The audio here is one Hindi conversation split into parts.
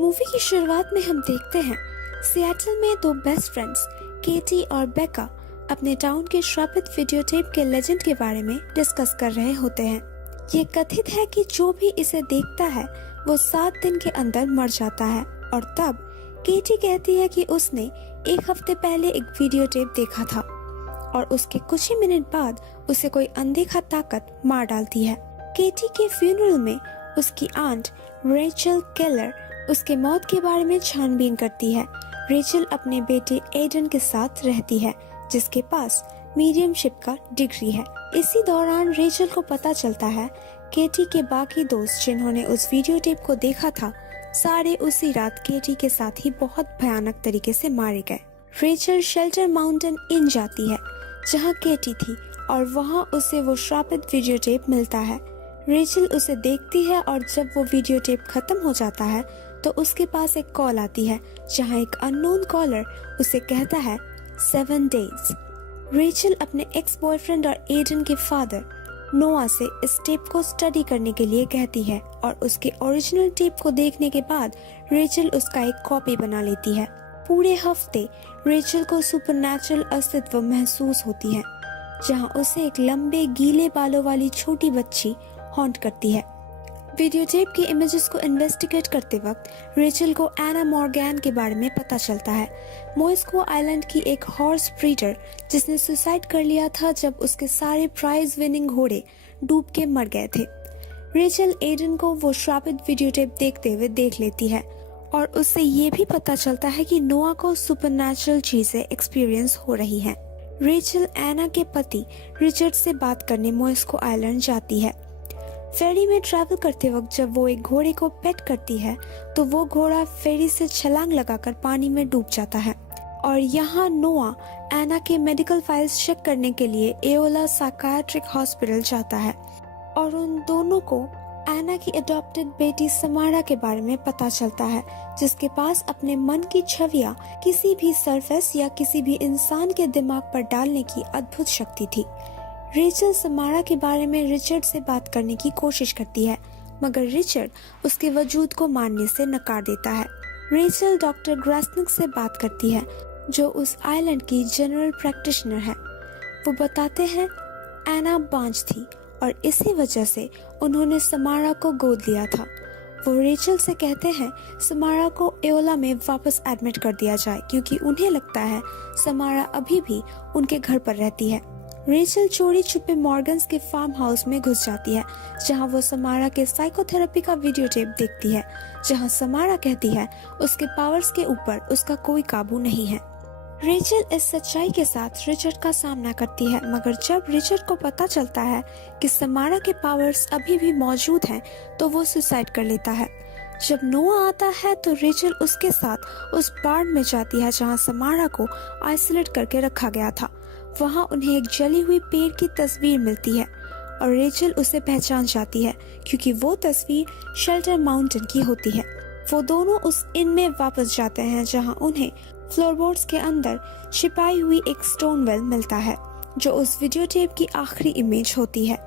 मूवी की शुरुआत में हम देखते हैं सिएटल में दो बेस्ट फ्रेंड्स केटी और बेका अपने टाउन के श्रापित वीडियो टेप के लेजेंड के बारे में डिस्कस कर रहे होते हैं। ये कथित है कि जो भी इसे देखता है वो 7 दिन के अंदर मर जाता है और तब केटी कहती है कि उसने 1 हफ्ते पहले एक वीडियो टेप देखा था और उसके कुछ ही मिनट बाद उसे कोई अनदेखा ताकत मार डालती है। केटी के फ्यूनरल में उसकी आंट रेचल केलर उसके मौत के बारे में छानबीन करती है। रेचल अपने बेटे एडन के साथ रहती है जिसके पास मीडियमशिप का डिग्री है। इसी दौरान रेचल को पता चलता है केटी के बाकी दोस्त जिन्होंने उस वीडियो टेप को देखा था सारे उसी रात केटी के साथ ही बहुत भयानक तरीके से मारे गए। रेचल शेल्टर माउंटेन इन जाती है जहां केटी थी और वहां उसे वो श्रापित वीडियो टेप मिलता है। रेचल उसे देखती है और जब वो वीडियो टेप खत्म हो जाता है तो उसके पास एक कॉल आती है जहां एक अननोन कॉलर उसे कहता है 7 days। रेचल अपने एक्स बॉयफ्रेंड और एडन के फादर नोआ से इस टेप को स्टडी करने के लिए कहती है और उसके ओरिजिनल टेप को देखने के बाद रेचल उसका एक कॉपी बना लेती है। पूरे हफ्ते रेचल को सुपरनैचुरल अस्तित्व महसूस होती है जहां उसे एक लंबे गीले बालों वाली छोटी बच्ची हॉन्ट करती है। वीडियो टेप के इमेजेस को इन्वेस्टिगेट करते वक्त रेचल को एना मॉर्गन के बारे में पता चलता है। मोइस्को आइलैंड की एक हॉर्स ब्रीडर जिसने सुसाइड कर लिया था जब उसके सारे प्राइज विनिंग घोड़े डूब के मर गए थे। रेचल एडन को वो श्रापित वीडियो टेप देखते हुए देख लेती है और उससे ये भी पता चलता है कि नोआ को सुपरनैचुरल चीजें एक्सपीरियंस हो रही हैं। रेचल एना के पति रिचर्ड से बात करने मोइस्को आइलैंड जाती है। फेरी में ट्रैवल करते वक्त जब वो एक घोड़े को पेट करती है तो वो घोड़ा फेरी से छलांग लगाकर पानी में डूब जाता है और यहाँ नोआ एना के मेडिकल फाइल्स चेक करने के लिए एओला साइकियाट्रिक हॉस्पिटल जाता है और उन दोनों को एना की अडॉप्टेड बेटी समारा के बारे में पता चलता है जिसके पास अपने मन की छवियां किसी भी सरफेस या किसी भी इंसान के दिमाग पर डालने की अद्भुत शक्ति थी। रेचल समारा के बारे में रिचर्ड से बात करने की कोशिश करती है मगर रिचर्ड उसके वजूद को मानने से नकार देता है। रेचल डॉक्टर ग्रासनिक से बात करती है जो उस आइलैंड की जनरल प्रैक्टिशनर है। वो बताते हैं एना बांझ थी और इसी वजह से उन्होंने समारा को गोद लिया था। वो रेचल से कहते हैं समारा को एओला में वापस एडमिट कर दिया जाए क्योंकि उन्हें लगता है समारा अभी भी उनके घर पर रहती है। रेचल चोरी छुपे मॉर्गन्स के फार्म हाउस में घुस जाती है जहां वो समारा के साइकोथेरेपी का वीडियो टेप देखती है जहां समारा कहती है उसके पावर्स के ऊपर उसका कोई काबू नहीं है। रेचल इस सच्चाई के साथ रिचर्ड का सामना करती है मगर जब रिचर्ड को पता चलता है कि समारा के पावर्स अभी भी मौजूद हैं तो वो सुसाइड कर लेता है। जब नोआ आता है तो रेचल उसके साथ उस बार्न में जाती है जहां समारा को आइसोलेट करके रखा गया था। वहां उन्हें एक जली हुई पेड़ की तस्वीर मिलती है और रेचल उसे पहचान जाती है क्योंकि वो तस्वीर शेल्टर माउंटेन की होती है। वो दोनों उस इन में वापस जाते हैं जहां उन्हें फ्लोरबोर्ड्स के अंदर छिपाई हुई एक स्टोन वेल मिलता है जो उस वीडियो टेप की आखिरी इमेज होती है।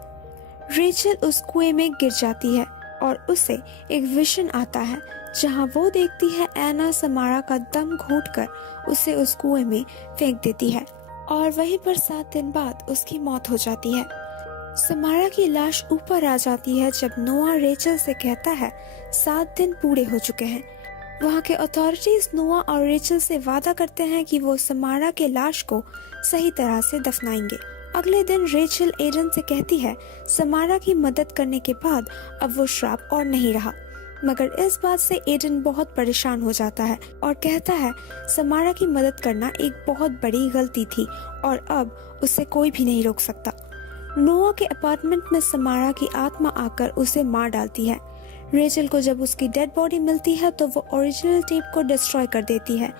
रेचल उस कुएं में गिर जाती है और उसे एक विजन आता है जहां वो देखती है एना समारा का दम घोंटकर उसे उस कुएं में फेंक देती है और वहीं पर 7 दिन बाद उसकी मौत हो जाती है। समारा की लाश ऊपर आ जाती है जब नोआ रेचल से कहता है 7 दिन पूरे हो चुके हैं। वहाँ के अथॉरिटीज नोआ और रेचल से वादा करते हैं कि वो समारा के लाश को सही तरह से दफनाएंगे। अगले दिन रेचल एडन से कहती है समारा की मदद करने के बाद अब वो श्राप और नहीं रहा मगर इस बात से एडन बहुत परेशान हो जाता है और कहता है समारा की मदद करना एक बहुत बड़ी गलती थी और अब उसे कोई भी नहीं रोक सकता। नोआ के अपार्टमेंट में समारा की आत्मा आकर उसे मार डालती है। रेचल को जब उसकी डेड बॉडी मिलती है तो वो ओरिजिनल टेप को डिस्ट्रॉय कर देती है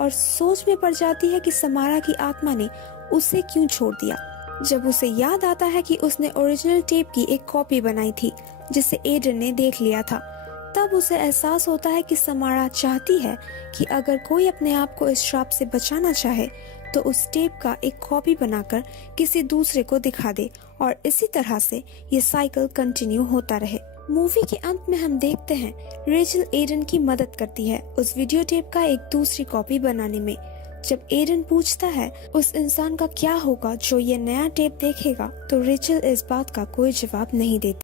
और सोच में पड़ जाती है कि समारा की आत्मा ने उसे क्यों छोड़ दिया। जब उसे याद आता है कि उसने ओरिजिनल टेप की एक कॉपी बनाई थी जिसे एडन ने देख लिया था तब उसे एहसास होता है कि समारा चाहती है कि अगर कोई अपने आप को इस श्राप से बचाना चाहे तो उस टेप का एक कॉपी बनाकर किसी दूसरे को दिखा दे और इसी तरह से ये साइकिल कंटिन्यू होता रहे। मूवी के अंत में हम देखते हैं रेचल एडन की मदद करती है उस वीडियो टेप का एक दूसरी कॉपी बनाने में। जब एडन पूछता है उस इंसान का क्या होगा जो ये नया टेप देखेगा, तो रेचल इस बात का कोई जवाब नहीं देती।